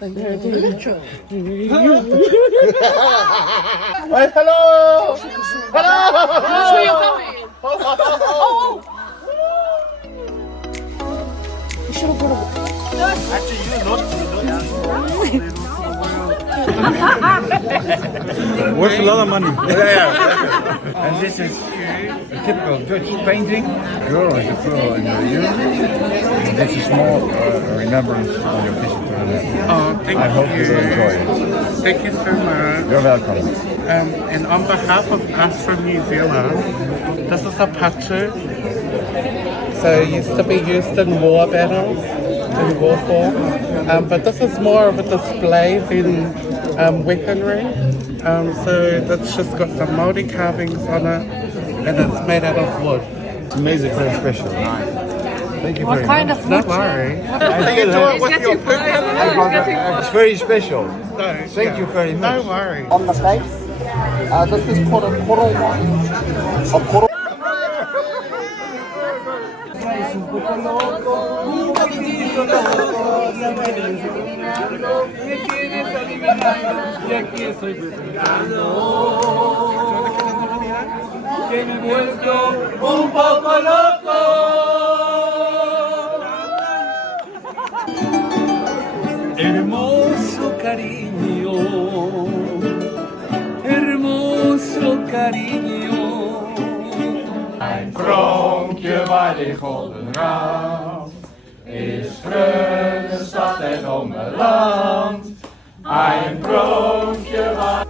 Wait, hello! Hello! Where are you going? You should have brought Actually, you not Worth a lot of money. Yeah. And this is a typical Dutch painting. Girl is a pearl in your ear. And this is more remembrance of your visit to the Netherlands. Oh, thank I hope you will enjoy it. Thank you so much. You're welcome. And on behalf of us from New Zealand, this is a picture. So it used to be used in war battles, in Warffum. But this is more of a display than weaponry. So that's just got some mouldy carvings on it, and it's made out of wood. It's amazing, very special. Thank you very much. kind of Don't worry. Can you do it with your It's very special. No, Thank you very much. Don't worry. on the face. This is called a coral wine. A coral. Hermoso cariño, hermoso cariño. Ein kroontje waar de golden raam is groene stad en ommeland. Ein kroontje waar.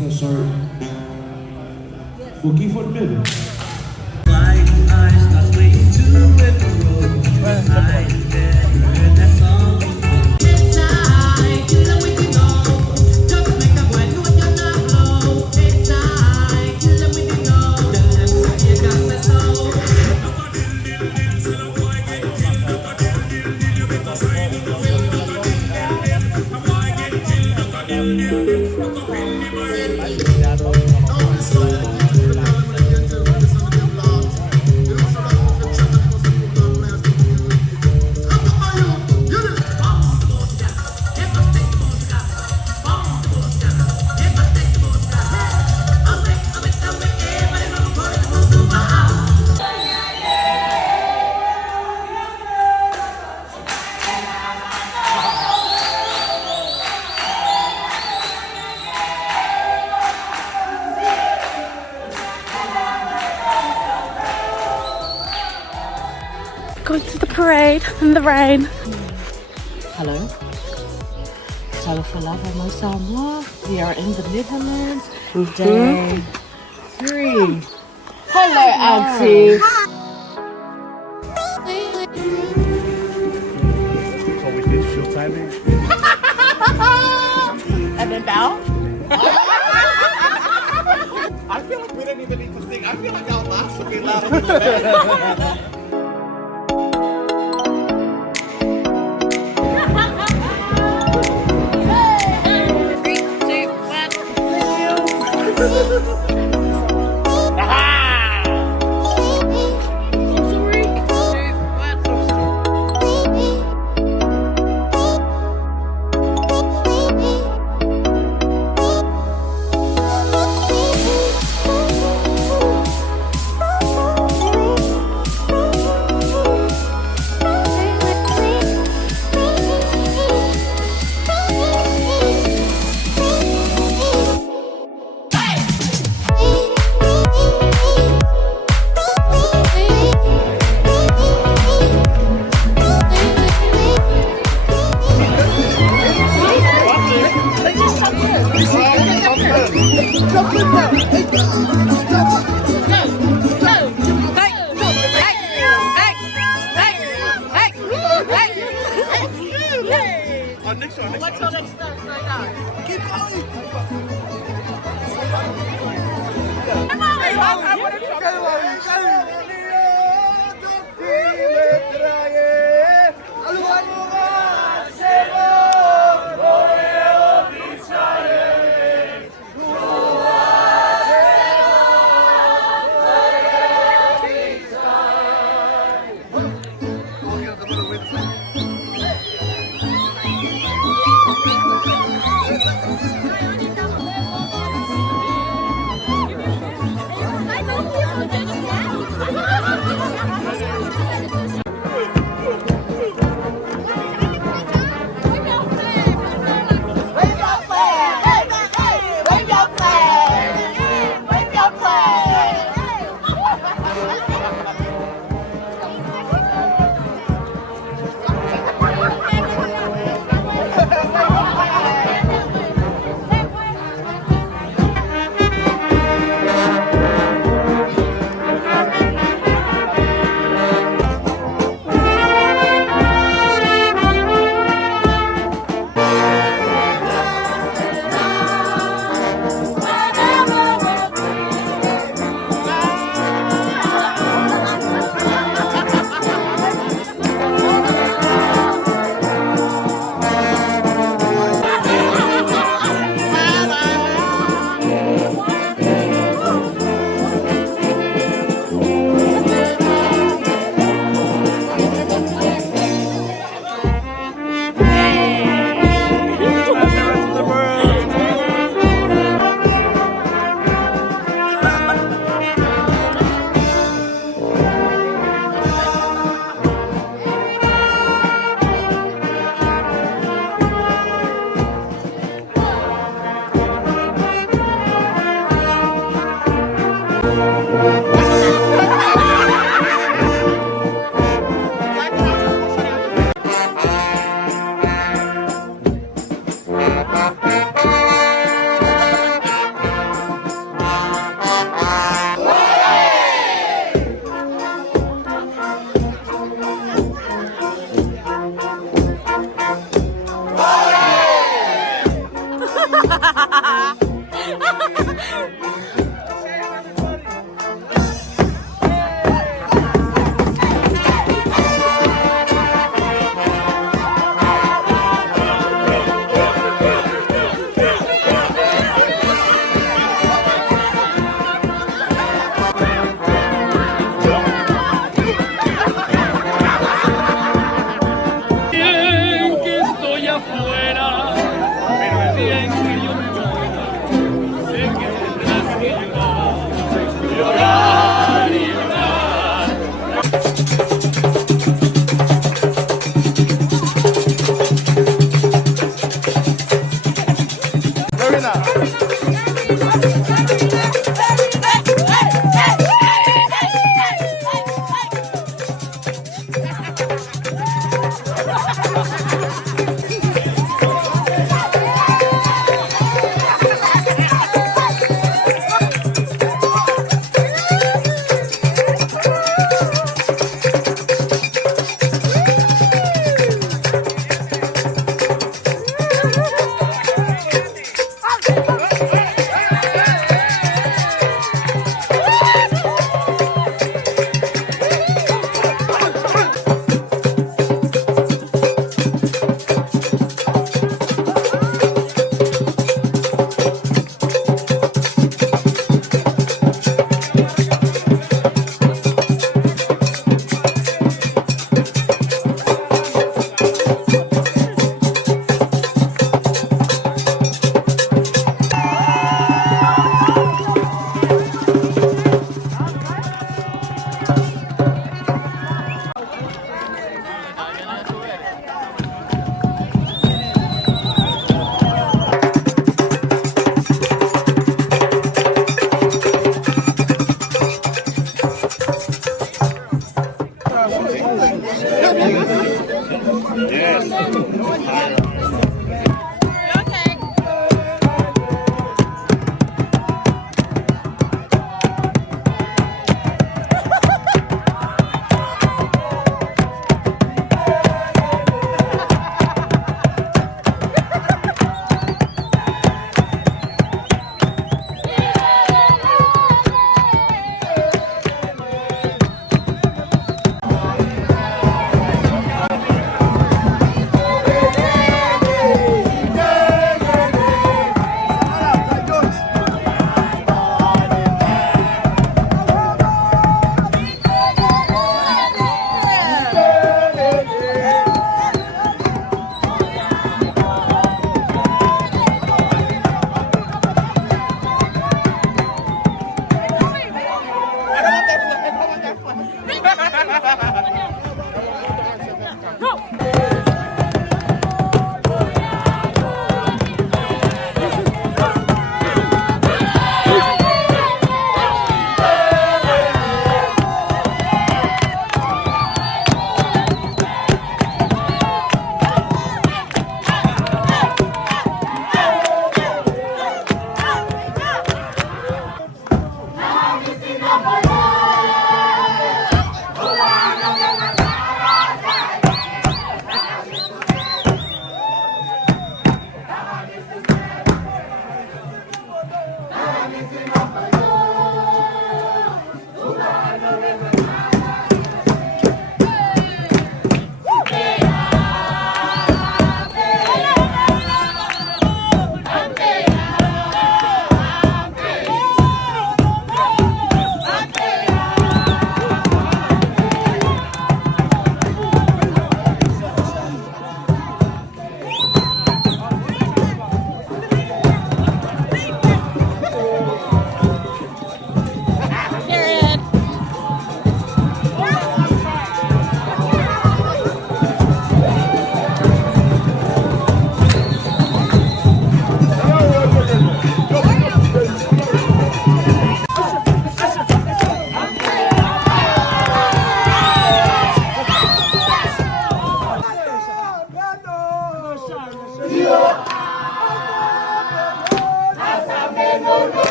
so sorry. We'll keep on moving. Going to the parade in the rain. Hallo. Zo verlaten we samen. We are in the Netherlands. Day 3. Hello, Auntie. It's always need to feel timing. And then now? I feel like we don't even need to sing. I feel like our laughs will be louder than the band.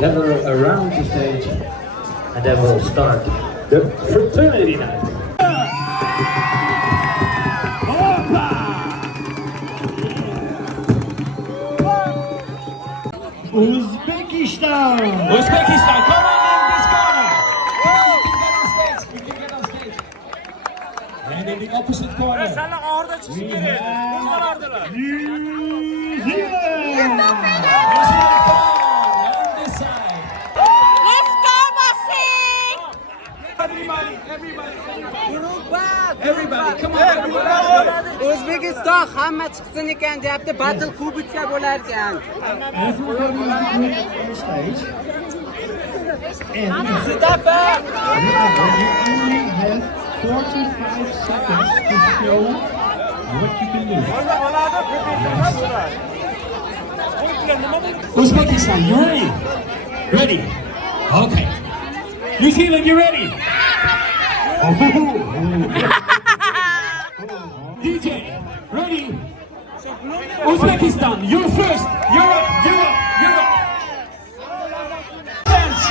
Gather around the stage, and then we'll start the Fraternity Night. Uzbekistan! Uzbekistan, come on in this corner! You can get on stage, And in the opposite corner, we have New Zealand! On this side. Let's go, Bossy! Everybody, come on, everybody! Uzbekistan hamma chiqsin ekan deyapti, battle kubiklar bo'lar ekan. Everybody on stage. And Step back. you only have 45 seconds to show what you can do. Uzbekistan, you ready? Ready? Okay. New Zealand, you ready? DJ, ready? Uzbekistan, you're first. You're up, you're up, you're up. Dance.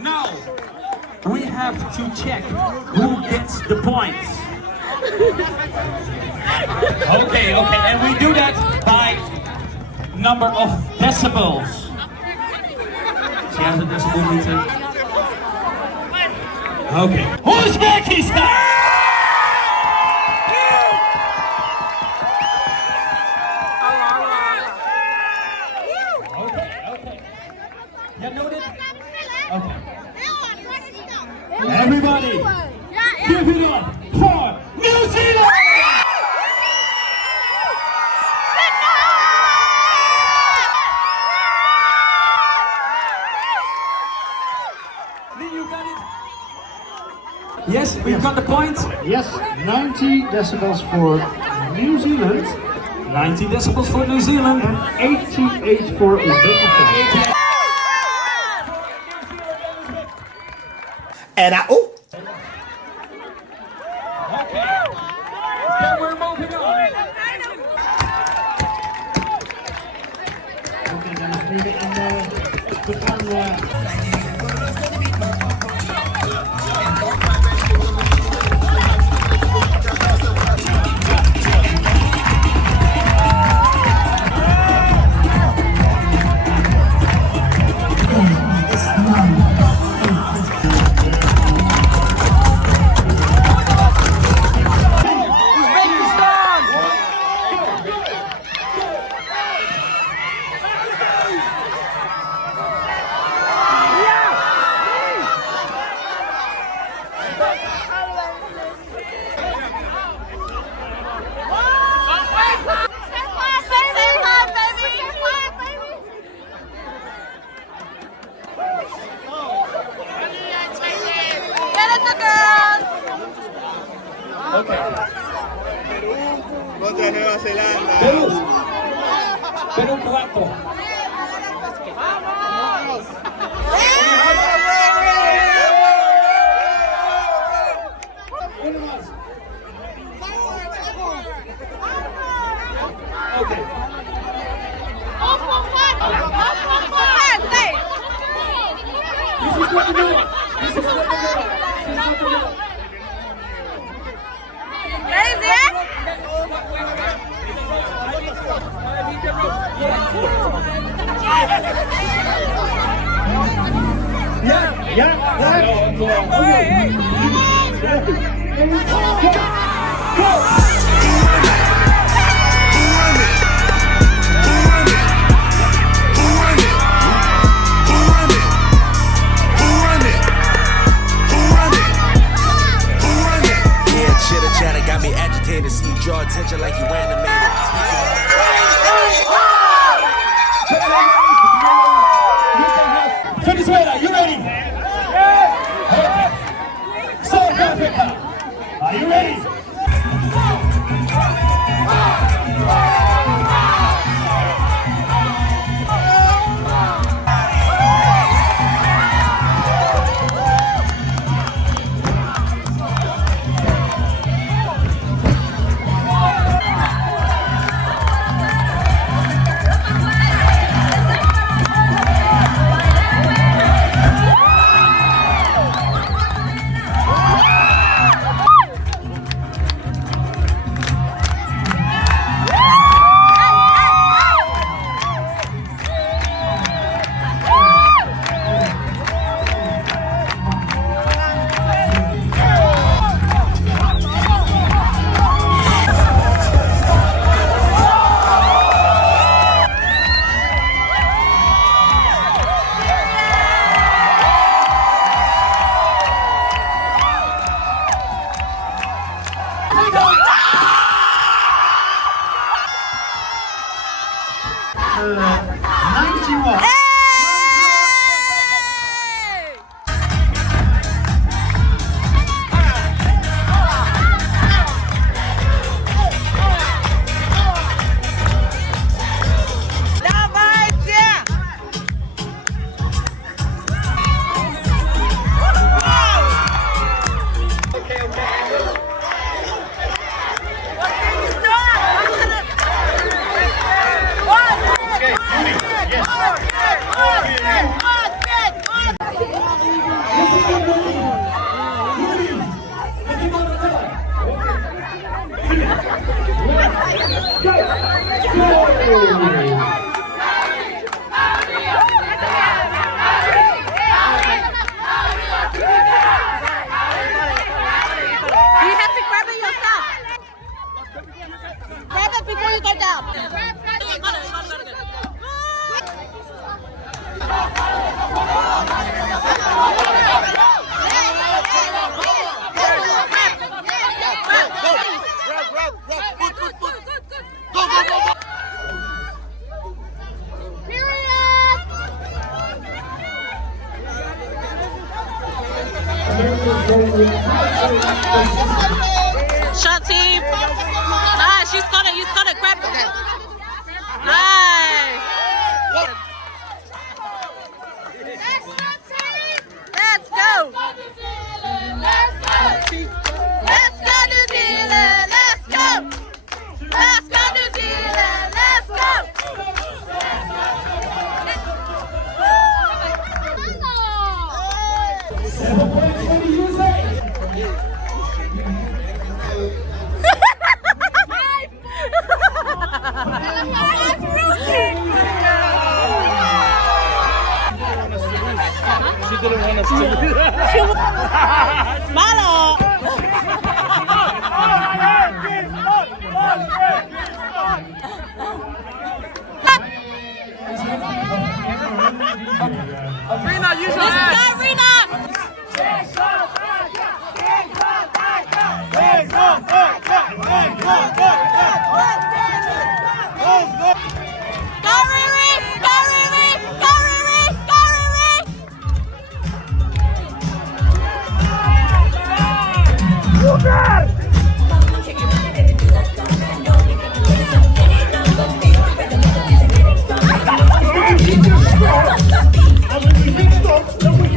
Now, we have to check who gets the points. Okay, and we do that by number of decibels. Zie jij de decibel meter? Okay. Uzbekistan! Okay. You noted? Okay. Everybody, give it up for New Zealand! Yes, we've got the point. Yes, 90 decibels for New Zealand 90 decibels for New Zealand. and 88 for Uzbekistan. And oh! Okay. So we're moving on. Oké, dames en heren, en we gaan... Contra Nueva Zelanda. Perú. Perú 4. Uno más. Okay. This is what we do. This is what we do. Chitter chatter got me agitated. See you draw attention like you animated. Venezuela, you ready? Okay. South Africa, are you ready? Shot team. Nice, she's got it, you got it, grab it. Nice. Let's go. Let's go New Zealand, let's go. Let's go New Zealand, let's go. She didn't want us to. Malo. Rena, use your Let's hands. go, Rena. Go, Riri. Go, Riri. Go, Riri. Go, Riri. Als we niet stopt, dan moet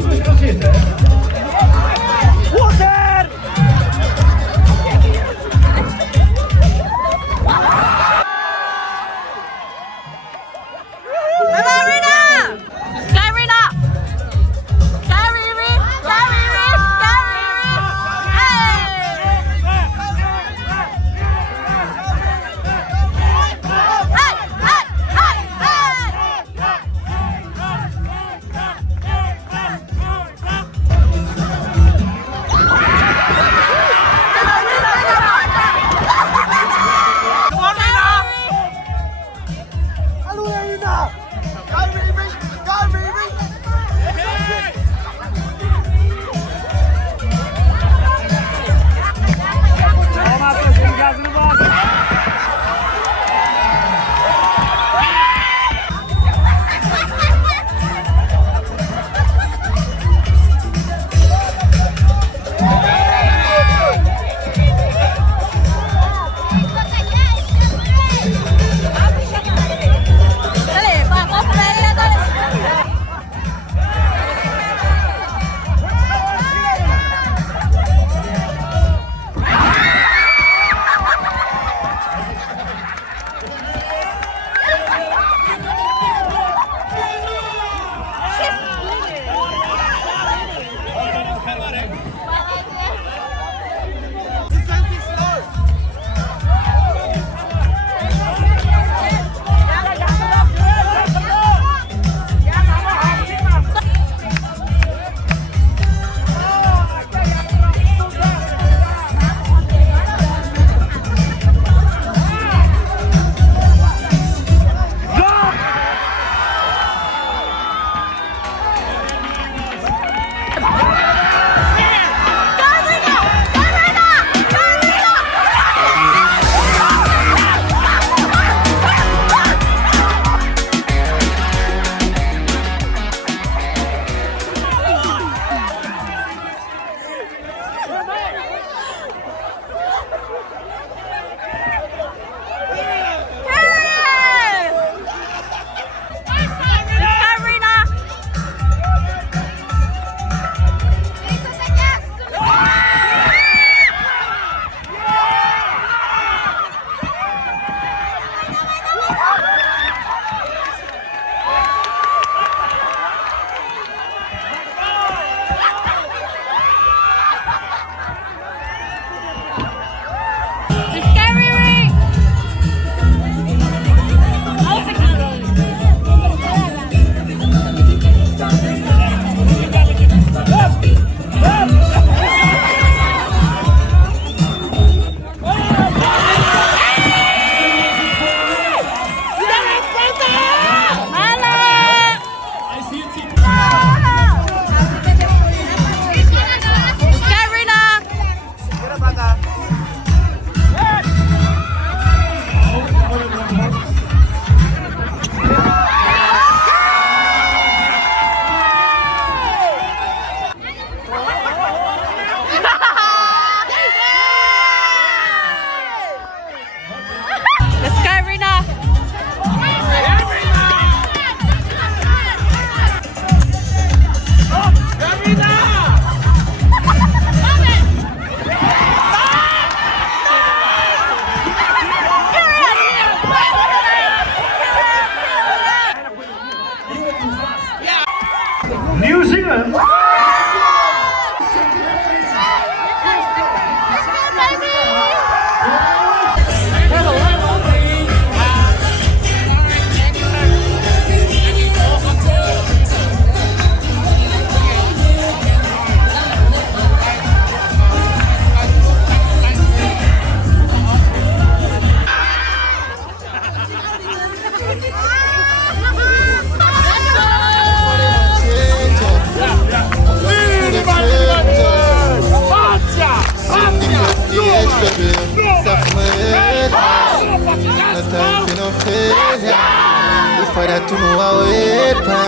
For that to know how it plan,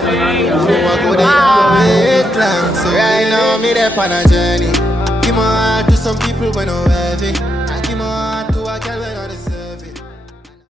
go down it plan. So right now me there on a journey. Give my heart to some people when I'm heavy. Give my heart